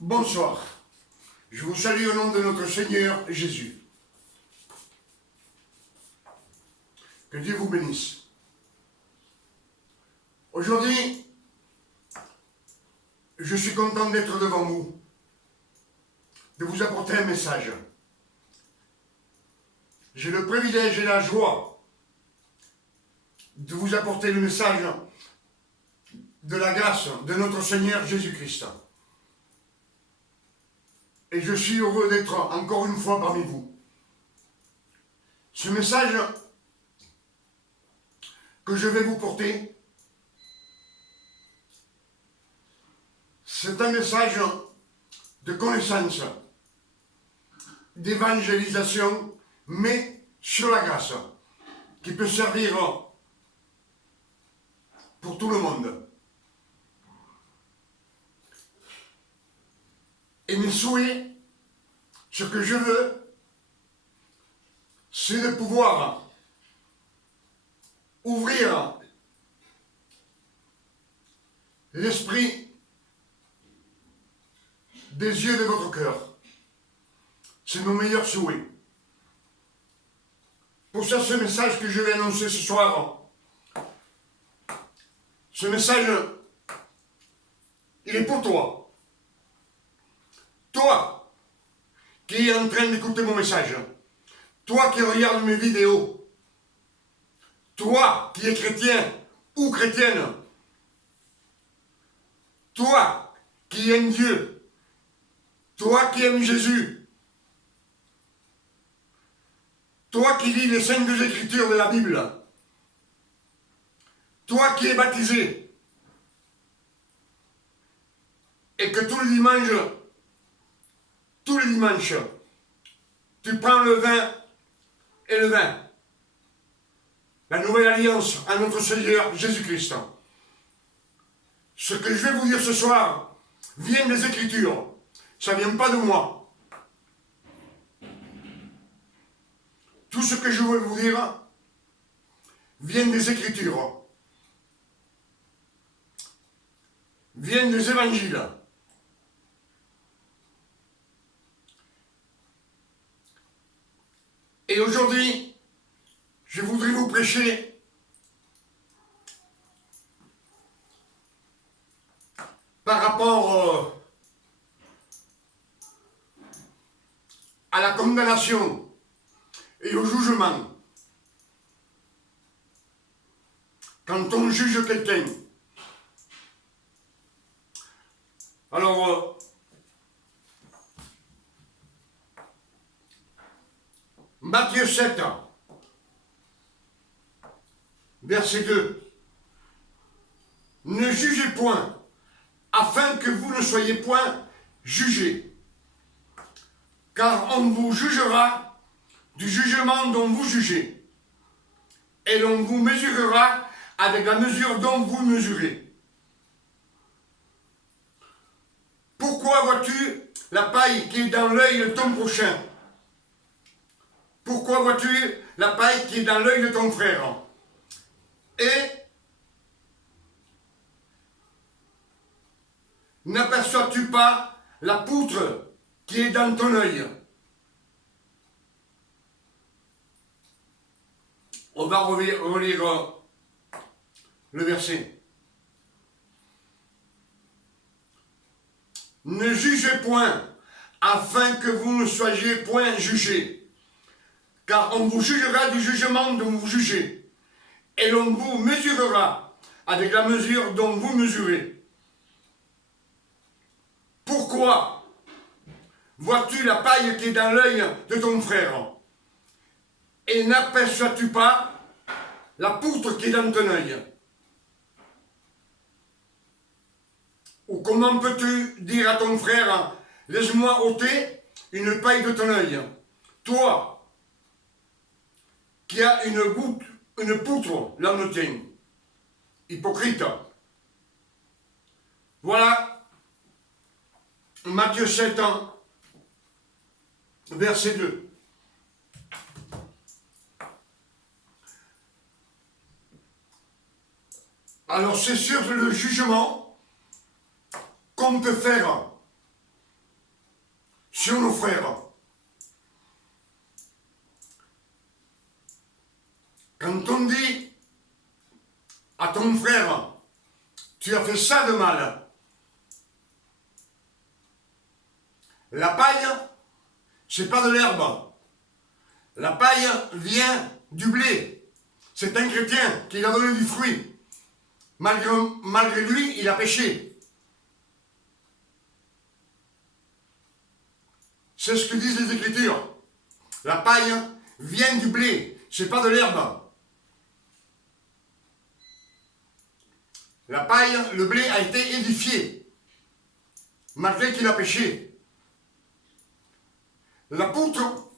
Bonsoir, je vous salue au nom de notre Seigneur Jésus. Que Dieu vous bénisse. Aujourd'hui, je suis content d'être devant vous, de vous apporter un message. J'ai le privilège et la joie de vous apporter le message de la grâce de notre Seigneur Jésus-Christ. Et je suis heureux d'être encore une fois parmi vous. Ce message que je vais vous porter, c'est un message de connaissance, d'évangélisation, mais sur la grâce, qui peut servir pour tout le monde. Et mes souhaits, ce que je veux, c'est de pouvoir ouvrir l'esprit des yeux de votre cœur. C'est mon meilleur souhait. Pour ça, ce message que je vais annoncer ce soir, ce message, il est pour toi. Toi qui es en train d'écouter mon message, toi qui regardes mes vidéos, toi qui es chrétien ou chrétienne, toi qui aimes Dieu, toi qui aimes Jésus, toi qui lis les Saintes Écritures de la Bible, toi qui es baptisé, et que tous les dimanches, tu prends le vin et le vin, la nouvelle alliance à notre Seigneur Jésus-Christ. Ce que je vais vous dire ce soir vient des Écritures, ça ne vient pas de moi. Tout ce que je veux vous dire vient des Écritures, vient des Évangiles. Et aujourd'hui, je voudrais vous prêcher par rapport à la condamnation et au jugement. Quand on juge quelqu'un, alors Matthieu 7, verset 2. Ne jugez point, afin que vous ne soyez point jugés. Car on vous jugera du jugement dont vous jugez, et l'on vous mesurera avec la mesure dont vous mesurez. Pourquoi vois-tu la paille qui est dans l'œil de ton prochain? Pourquoi vois-tu la paille qui est dans l'œil de ton frère? Et n'aperçois-tu pas la poutre qui est dans ton œil? On va relire le verset. Ne jugez point, afin que vous ne soyez point jugés. Car on vous jugera du jugement dont vous jugez, et l'on vous mesurera avec la mesure dont vous mesurez. Pourquoi vois-tu la paille qui est dans l'œil de ton frère, et n'aperçois-tu pas la poutre qui est dans ton œil? Ou comment peux-tu dire à ton frère, laisse-moi ôter une paille de ton œil, toi qui a une poutre dans le tien? Hypocrite. Voilà Matthieu 7, verset 2. Alors c'est sur le jugement qu'on peut faire sur nos frères. Quand on dit à ton frère, tu as fait ça de mal, la paille, c'est pas de l'herbe. La paille vient du blé. C'est un chrétien qui a donné du fruit. Malgré lui, il a péché. C'est ce que disent les Écritures. La paille vient du blé, c'est pas de l'herbe. La paille, le blé a été édifié, malgré qu'il a péché. La poutre,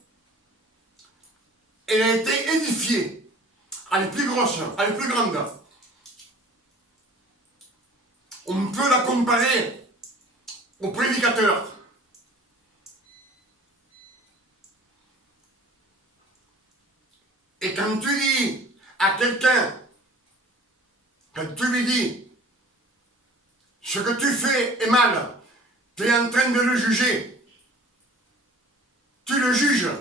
elle a été édifiée. Elle est plus grosse, elle est plus grande. On peut la comparer au prédicateur. Et quand tu dis à quelqu'un, quand tu lui dis, ce que tu fais est mal, tu es en train de le juger, tu le juges.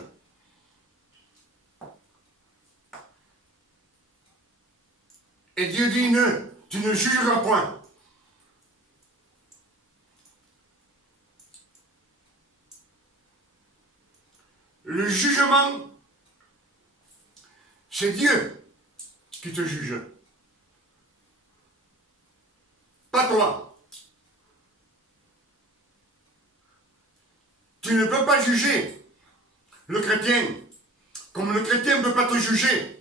Et Dieu dit, non, tu ne jugeras point. Le jugement, c'est Dieu qui te juge. Pas toi. Tu ne peux pas juger le chrétien, comme le chrétien ne peut pas te juger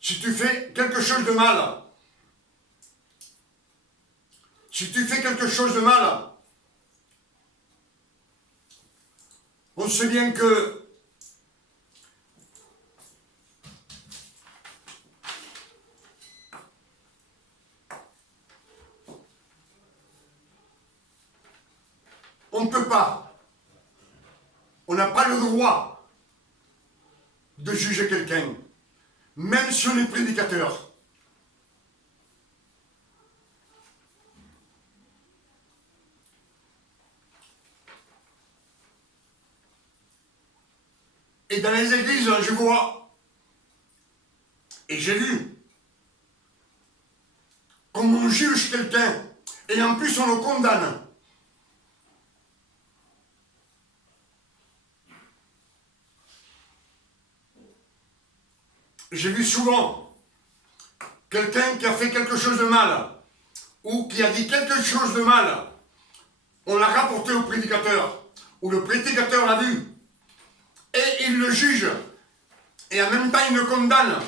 si tu fais quelque chose de mal. Si tu fais quelque chose de mal, on sait bien que on ne peut pas, on n'a pas le droit de juger quelqu'un, même si on est prédicateur. Et dans les églises, je vois, et j'ai vu, comme on juge quelqu'un, et en plus on le condamne. J'ai vu souvent quelqu'un qui a fait quelque chose de mal, ou qui a dit quelque chose de mal, on l'a rapporté au prédicateur, ou le prédicateur l'a vu, et il le juge, et en même temps il le condamne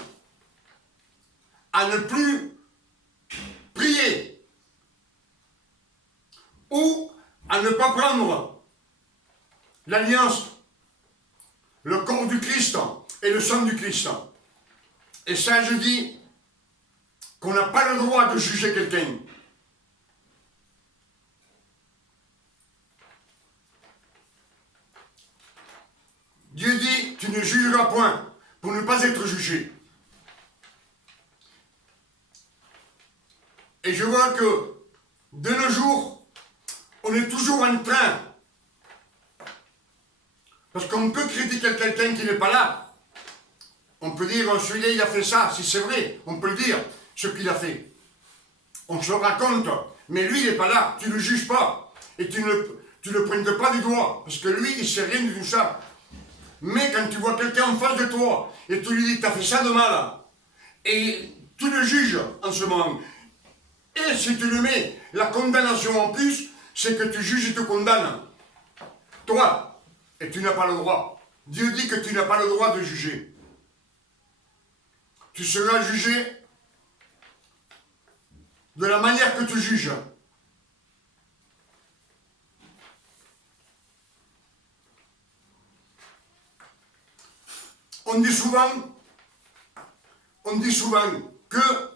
à ne plus prier, ou à ne pas prendre l'alliance, le corps du Christ et le sang du Christ. Et ça, je dis qu'on n'a pas le droit de juger quelqu'un. Dieu dit, tu ne jugeras point pour ne pas être jugé. Et je vois que de nos jours, on est toujours en train, parce qu'on peut critiquer quelqu'un qui n'est pas là. On peut dire, celui-là, il a fait ça, si c'est vrai, on peut le dire, ce qu'il a fait. On se raconte, mais lui, il n'est pas là, tu ne le juges pas. Et tu ne pointes pas du doigt, parce que lui, il ne sait rien de tout ça. Mais quand tu vois quelqu'un en face de toi, et tu lui dis, tu as fait ça de mal, et tu le juges en ce moment, et si tu lui mets la condamnation en plus, c'est que tu juges et te condamnes. Toi, et tu n'as pas le droit. Dieu dit que tu n'as pas le droit de juger. Tu seras jugé de la manière que tu juges. On dit souvent que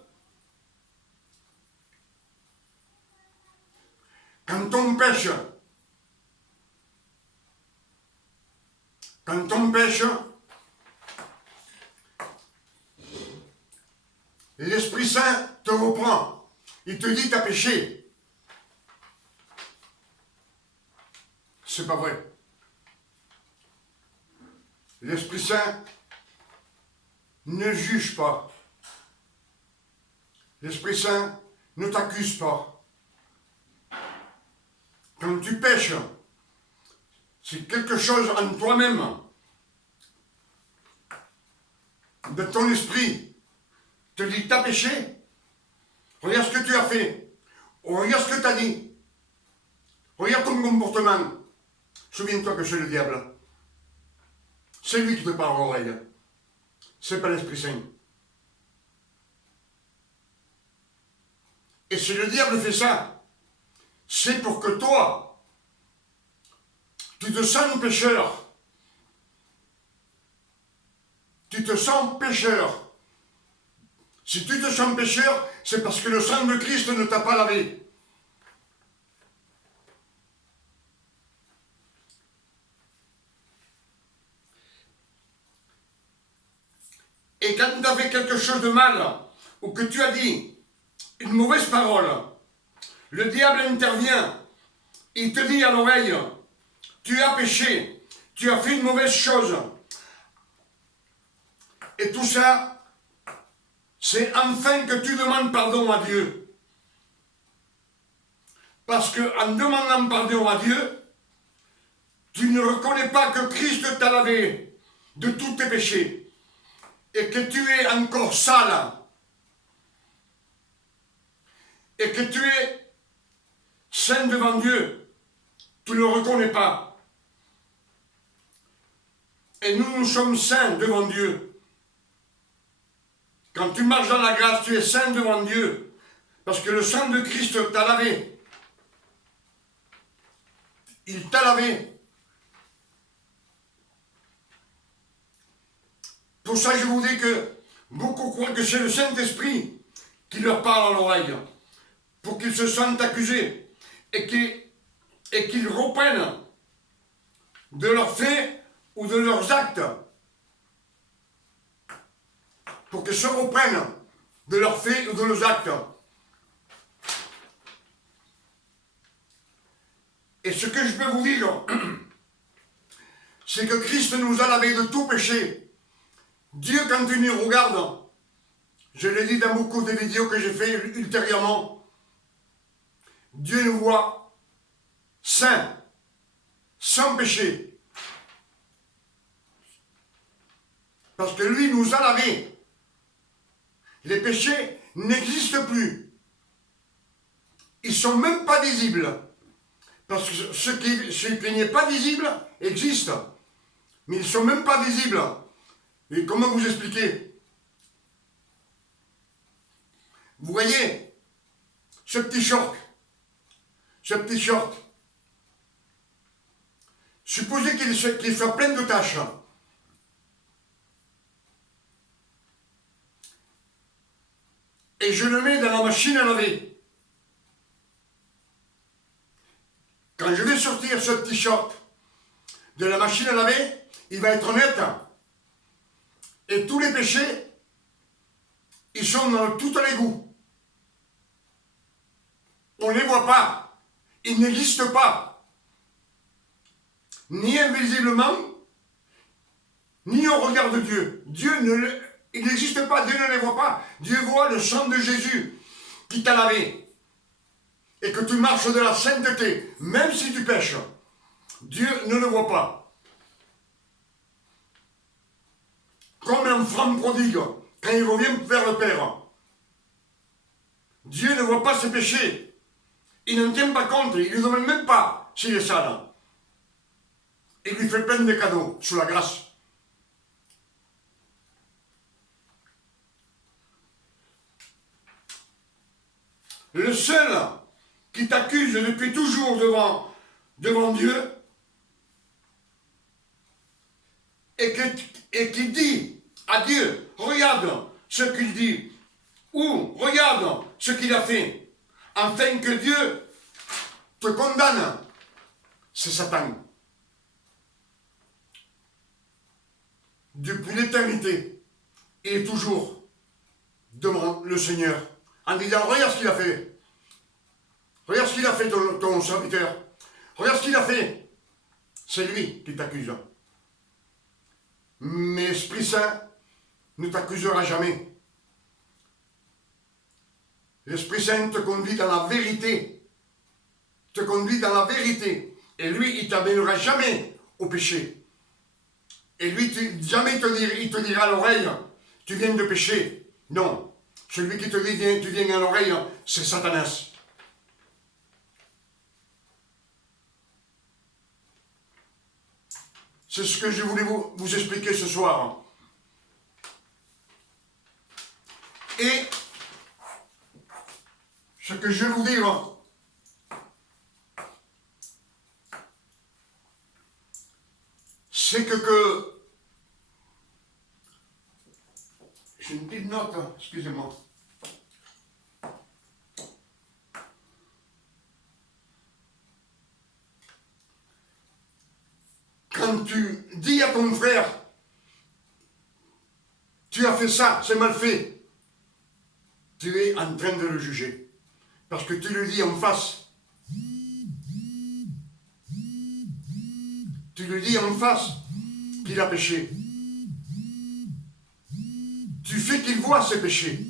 quand on pêche, l'Esprit Saint te reprend. Il te dit, t'as péché. C'est pas vrai. L'Esprit Saint ne juge pas. L'Esprit Saint ne t'accuse pas. Quand tu pêches, c'est quelque chose en toi-même, de ton esprit, te dit t'as péché, regarde ce que tu as fait, regarde ce que tu as dit, regarde ton comportement. Souviens-toi que c'est le diable. C'est lui qui te parle à l'oreille. C'est pas l'Esprit Saint. Et si le diable fait ça, c'est pour que toi, tu te sens pécheur. Tu te sens pécheur. Si tu te sens pécheur, c'est parce que le sang de Christ ne t'a pas lavé. Et quand tu as fait quelque chose de mal, ou que tu as dit une mauvaise parole, le diable intervient, il te dit à l'oreille, tu as péché, tu as fait une mauvaise chose. Et tout ça, c'est enfin que tu demandes pardon à Dieu. Parce qu'en demandant pardon à Dieu, tu ne reconnais pas que Christ t'a lavé de tous tes péchés. Et que tu es encore sale. Et que tu es saint devant Dieu. Tu ne le reconnais pas. Et nous sommes saints devant Dieu. Quand tu marches dans la grâce, tu es saint devant Dieu. Parce que le sang de Christ t'a lavé. Il t'a lavé. Pour ça, je vous dis que beaucoup croient que c'est le Saint-Esprit qui leur parle à l'oreille. Pour qu'ils se sentent accusés. Et qu'ils reprennent de leurs faits ou de leurs actes. Pour qu'ils se reprennent de leurs faits ou de leurs actes. Et ce que je peux vous dire, c'est que Christ nous a lavé de tout péché. Dieu, quand il nous regarde, je l'ai dit dans beaucoup de vidéos que j'ai fait ultérieurement, Dieu nous voit saints, sans péché. Parce que lui nous a lavés. Les péchés n'existent plus. Ils ne sont même pas visibles. Parce que ce qui n'est pas visible existe. Mais ils ne sont même pas visibles. Et comment vous expliquer? Vous voyez, ce petit short, supposez qu'il soit plein de taches. Et je le mets dans la machine à laver. Quand je vais sortir ce petit short de la machine à laver, il va être net. Et tous les péchés, ils sont dans tout l'égout. On ne les voit pas. Ils n'existent pas. Ni invisiblement, ni au regard de Dieu. Il n'existe pas, Dieu ne les voit pas. Dieu voit le sang de Jésus qui t'a lavé. Et que tu marches de la sainteté, même si tu pêches. Dieu ne le voit pas. Comme un enfant prodigue, quand il revient vers le Père. Dieu ne voit pas ses péchés. Il n'en tient pas compte, il ne lui demande même pas s'il est sale. Il lui fait plein de cadeaux sous la grâce. Le seul qui t'accuse depuis toujours devant Dieu et qui dit à Dieu, regarde ce qu'il dit, ou regarde ce qu'il a fait, afin que Dieu te condamne, c'est Satan. Depuis l'éternité, il est toujours devant le Seigneur, en disant, regarde ce qu'il a fait. Regarde ce qu'il a fait ton serviteur. Regarde ce qu'il a fait. c'est lui qui t'accuse. Mais l'Esprit Saint ne t'accusera jamais. L'Esprit Saint te conduit dans la vérité. Te conduit dans la vérité. Et lui, il ne t'amènera jamais au péché. Et lui, jamais il te dira à l'oreille, tu viens de pécher. Non. Celui qui te dit, tu viens à l'oreille, c'est Satanas. C'est ce que je voulais vous expliquer ce soir. Et ce que je vais vous dire, c'est que j'ai une petite note, excusez-moi. Quand tu dis à ton frère, tu as fait ça, c'est mal fait, tu es en train de le juger. Parce que tu le dis en face. Tu lui dis en face qu'il a péché. Tu fais qu'il voit ses péchés.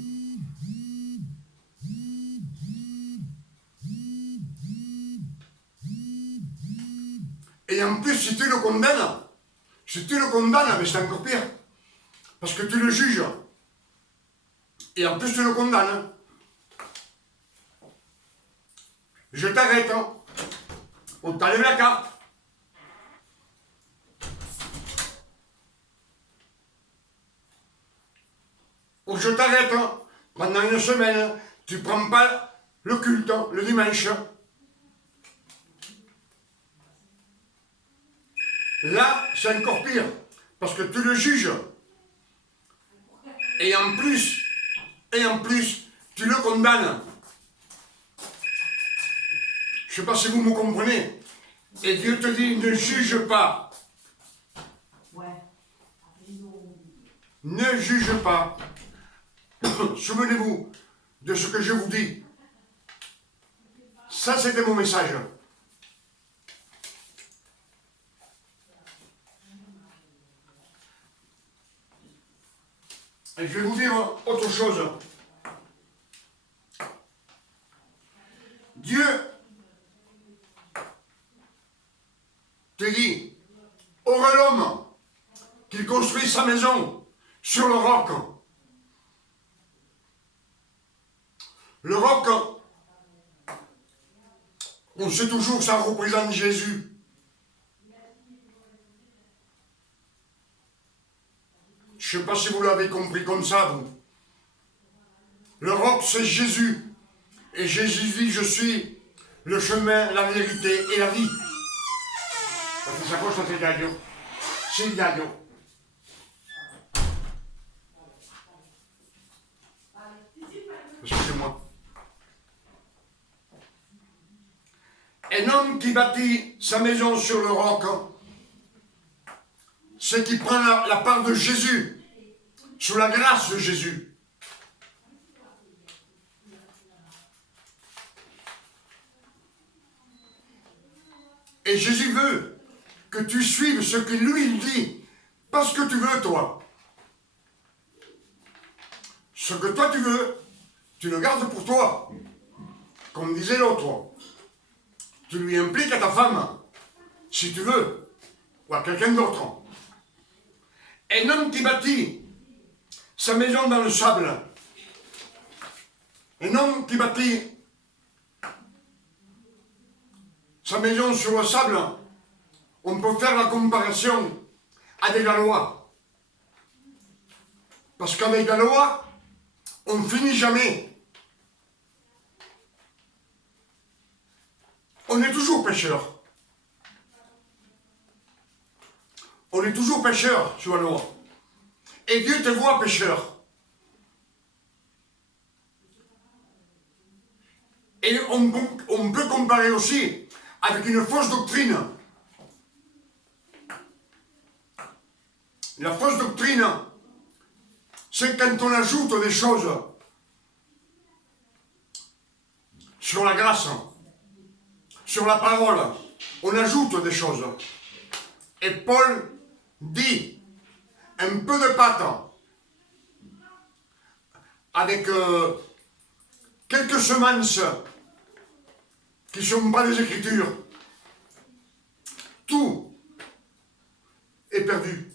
Et en plus, si tu le condamnes, mais c'est encore pire. Parce que tu le juges. Et en plus, tu le condamnes. Je t'arrête. On t'enlève la carte. Ou je t'arrête pendant une semaine. Tu ne prends pas le culte le dimanche. Là, c'est encore pire. Parce que tu le juges. Et en plus, tu le condamnes. Je ne sais pas si vous me comprenez. Et Dieu te dit, ne juge pas. Ne juge pas. Souvenez-vous de ce que je vous dis. Ça, c'était mon message. Et je vais vous dire autre chose. Dieu te dit, heureux l'homme qu'il construit sa maison sur le roc. Le roc, on sait toujours que ça représente Jésus. Je ne sais pas si vous l'avez compris comme ça, vous. Le roc, c'est Jésus. Et Jésus dit, je suis le chemin, la vérité et la vie. Ça fait sa poche, ça fait Gaillot. C'est Gaillot. Excusez-moi. Un homme qui bâtit sa maison sur le roc, c'est qui prend la part de Jésus, sous la grâce de Jésus. Et Jésus veut que tu suives ce que lui dit, pas ce que tu veux toi. Ce que toi tu veux, tu le gardes pour toi. Comme disait l'autre. Tu lui impliques à ta femme, si tu veux, ou à quelqu'un d'autre. Un homme qui bâtit sa maison dans le sable, un homme qui bâtit sa maison sur le sable, on peut faire la comparaison avec la loi. Parce qu'avec la loi, on ne finit jamais. On est toujours pécheur. On est toujours pécheur sur la loi. Et Dieu te voit pécheur. Et on peut comparer aussi avec une fausse doctrine. La fausse doctrine, c'est quand on ajoute des choses sur la grâce, sur la parole, on ajoute des choses. Et Paul dit un peu de pâte avec quelques semences qui ne sont pas des Écritures. Tout est perdu.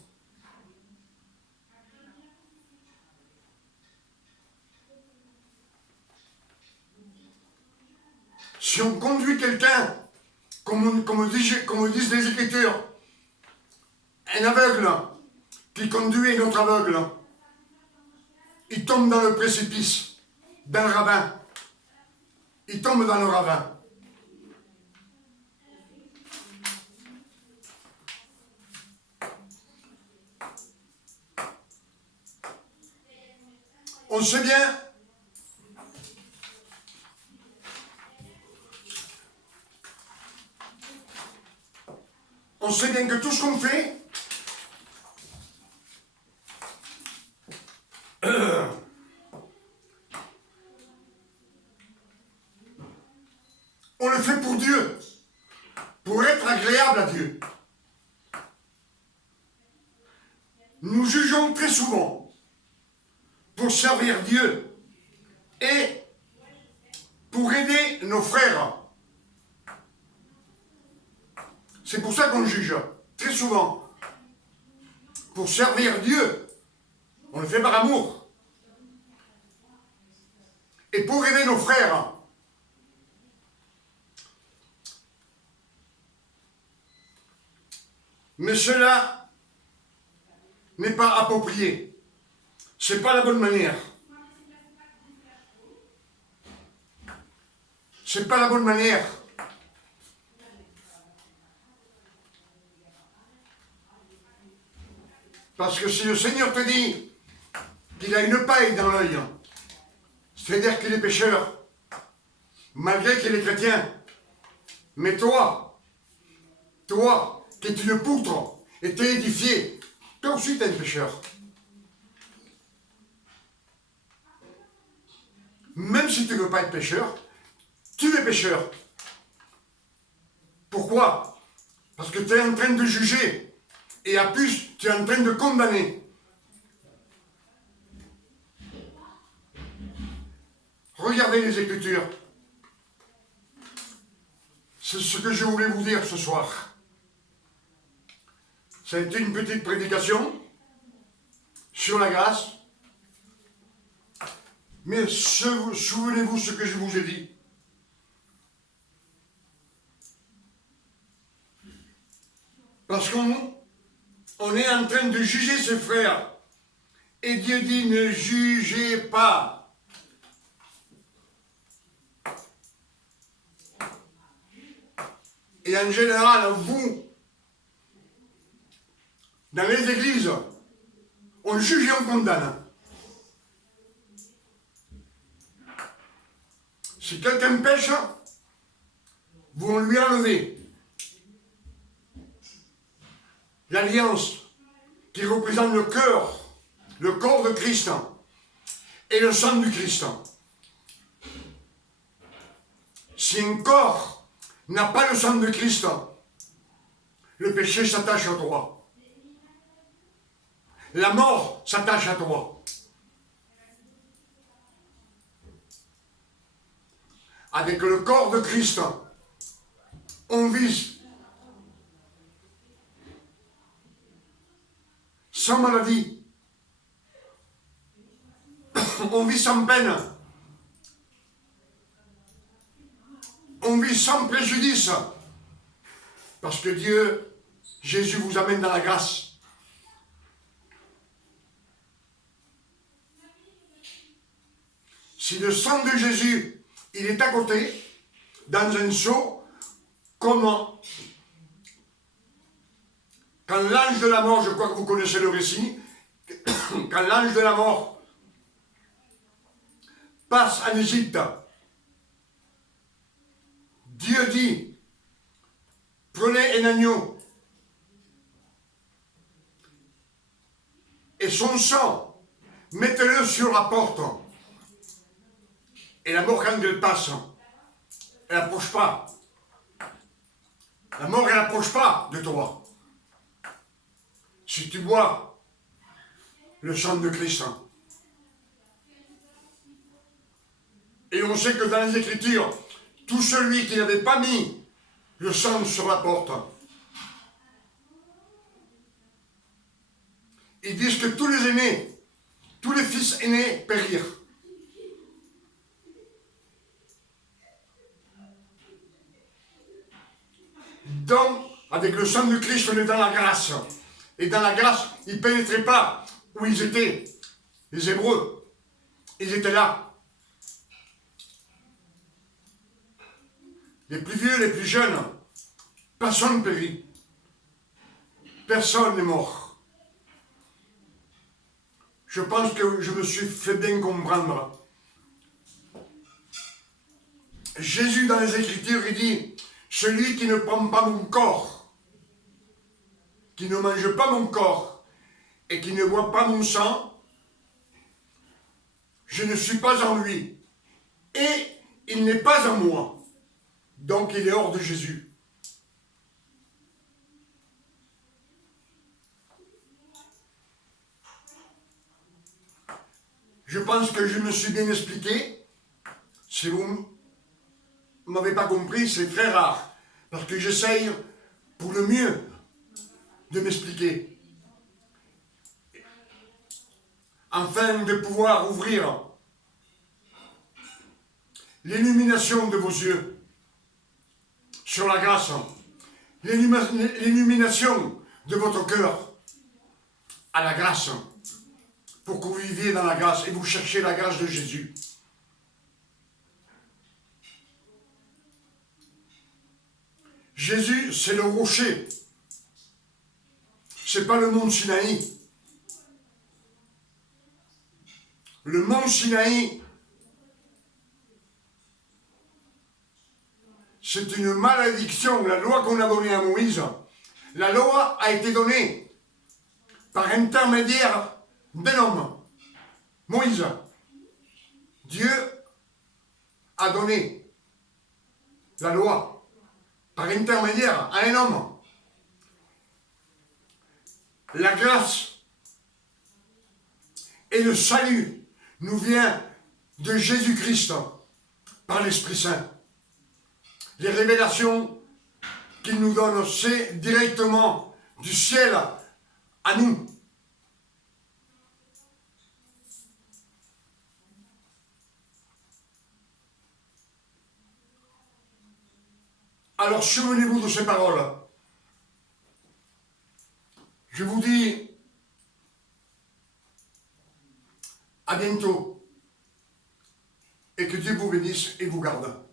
Si on conduit quelqu'un, comme disent les Écritures, un aveugle qui conduit un autre aveugle, il tombe dans le précipice, dans le ravin. Il tombe dans le ravin. On sait bien que tout ce qu'on fait, on le fait pour Dieu, pour être agréable à Dieu. Nous jugeons très souvent pour servir Dieu et pour aider nos frères. C'est pour ça qu'on juge, très souvent. Pour servir Dieu. On le fait par amour. Et pour aider nos frères. Mais cela n'est pas approprié. C'est pas la bonne manière. C'est pas la bonne manière. Parce que si le Seigneur te dit qu'il a une paille dans l'œil, c'est-à-dire qu'il est pécheur, malgré qu'il est chrétien, mais toi, qui es une poutre, et t'es édifié, toi aussi t'es un pécheur. Même si tu ne veux pas être pécheur, tu es pécheur. Pourquoi? Parce que tu es en train de juger. Et à plus, tu es en train de condamner. Regardez les Écritures. C'est ce que je voulais vous dire ce soir. Ça a été une petite prédication sur la grâce. Mais souvenez-vous ce que je vous ai dit. Parce qu'on est en train de juger ses frères. Et Dieu dit, ne jugez pas. Et en général, vous, dans les églises, on juge et on condamne. Si quelqu'un pêche, vous lui enlevez l'alliance qui représente le corps de Christ et le sang du Christ. Si un corps n'a pas le sang de Christ, le péché s'attache à toi. La mort s'attache à toi. Avec le corps de Christ, on vit sans maladie, on vit sans peine, on vit sans préjudice, parce que Dieu, Jésus vous amène dans la grâce. Si le sang de Jésus, il est à côté, dans un seau, comme quand l'ange de la mort, je crois que vous connaissez le récit, quand l'ange de la mort passe en Égypte, Dieu dit, prenez un agneau et son sang, mettez-le sur la porte. Et la mort, quand elle passe, elle n'approche pas. La mort, elle n'approche pas de toi. si tu bois le sang de Christ. Et on sait que dans les Écritures, tout celui qui n'avait pas mis le sang sur la porte, ils disent que tous les aînés, tous les fils aînés périrent. Donc, avec le sang de Christ, on est dans la grâce. Et dans la grâce, ils ne pénétraient pas où ils étaient. Les Hébreux, ils étaient là. Les plus vieux, les plus jeunes, personne ne périt. Personne n'est mort. Je pense que je me suis fait bien comprendre. Jésus, dans les Écritures, il dit, celui qui ne prend pas mon corps, qui ne mange pas mon corps et qui ne boit pas mon sang, je ne suis pas en lui. Et il n'est pas en moi. Donc il est hors de Jésus. Je pense que je me suis bien expliqué. Si vous ne m'avez pas compris, c'est très rare. Parce que j'essaye pour le mieux de m'expliquer. Afin de pouvoir ouvrir l'illumination de vos yeux sur la grâce. L'illumination de votre cœur à la grâce. Pour que vous viviez dans la grâce et vous cherchiez la grâce de Jésus. Jésus, c'est le rocher. C'est pas le mont Sinaï. Le mont Sinaï, c'est une malédiction. La loi qu'on a donnée à Moïse, la loi a été donnée par intermédiaire d'un homme, Moïse. Dieu a donné la loi par intermédiaire à un homme. La grâce et le salut nous vient de Jésus-Christ par l'Esprit Saint. Les révélations qu'il nous donne, c'est directement du ciel à nous. Alors souvenez-vous de ces paroles. Je vous dis à bientôt et que Dieu vous bénisse et vous garde.